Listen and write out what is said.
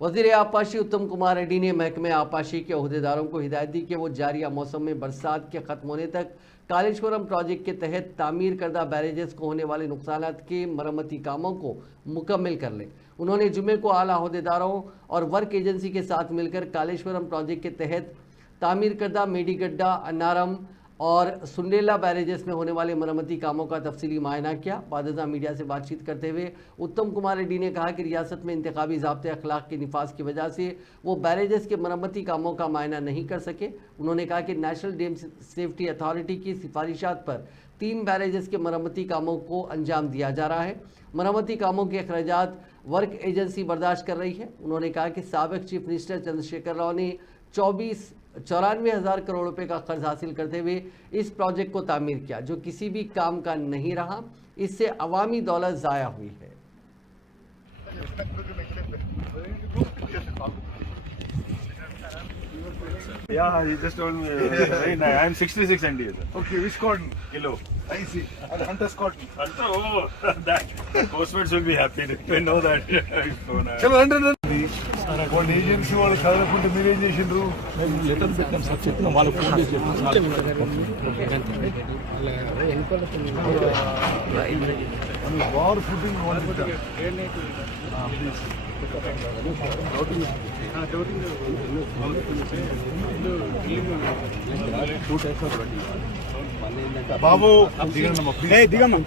वज़ीर आबपाशी उत्तम कुमार रेड्डी ने महकमे आबपाशी के अहदेदारों को हिदायत दी कि वो जारिया मौसम में बरसात के ख़त्म होने तक कालेश्वरम प्रोजेक्ट के तहत तामीर करदा बैरेजेस को होने वाले नुकसानात के मरम्मती कामों को मुकम्मल कर लें। उन्होंने जुमे को आला अहदेदारों और वर्क एजेंसी के साथ मिलकर कालेश्वरम प्रोजेक्ट के तहत तामीर करदा मेडीगड्डा, अन्नारम और सुंडेला बैरेजेस में होने वाले मरम्मती कामों का तफसीली मायना किया। बादशाह मीडिया से बातचीत करते हुए उत्तम कुमार रेड्डी ने कहा कि रियासत में इंतखाबी ज़ाब्ते अखलाक के निफाज की वजह से वो बैरेजेस के मरम्मती कामों का मायना नहीं कर सके। उन्होंने कहा कि नेशनल डैम सेफ्टी अथॉरिटी की सिफारिशात पर 3 बैरेजेस के मरम्मती कामों को अंजाम दिया जा रहा है। मरम्मती कामों के अखराजात वर्क एजेंसी बर्दाश्त कर रही है। उन्होंने कहा कि साबिक चीफ मिनिस्टर चंद्रशेखर राव ने 94,000 करोड़ रुपए का कर्ज हासिल करते हुए इस प्रोजेक्ट को तामीर किया, जो किसी भी काम का नहीं रहा। इससे अवामी दौलत ज़ाया हुई है। Yeah, he just told me. Very nice. I am 66 NDA, sir. Okay, which cotton? Kilo. I see. And Hunter's cotton. Oh, that postmates will be happy if they know that. So nice. చలో అంటే వాళ్ళు agency వాళ్ళు చదవకుంటే మీరేం చేసిండ్రు? Letter పెట్టాం sir, చెప్పిన వాళ్ళు phone చేసి చెప్పిన వార్ ఫుటింగ్ బాబు దిగమ్మా ప్లీజ్. దిగమ్మా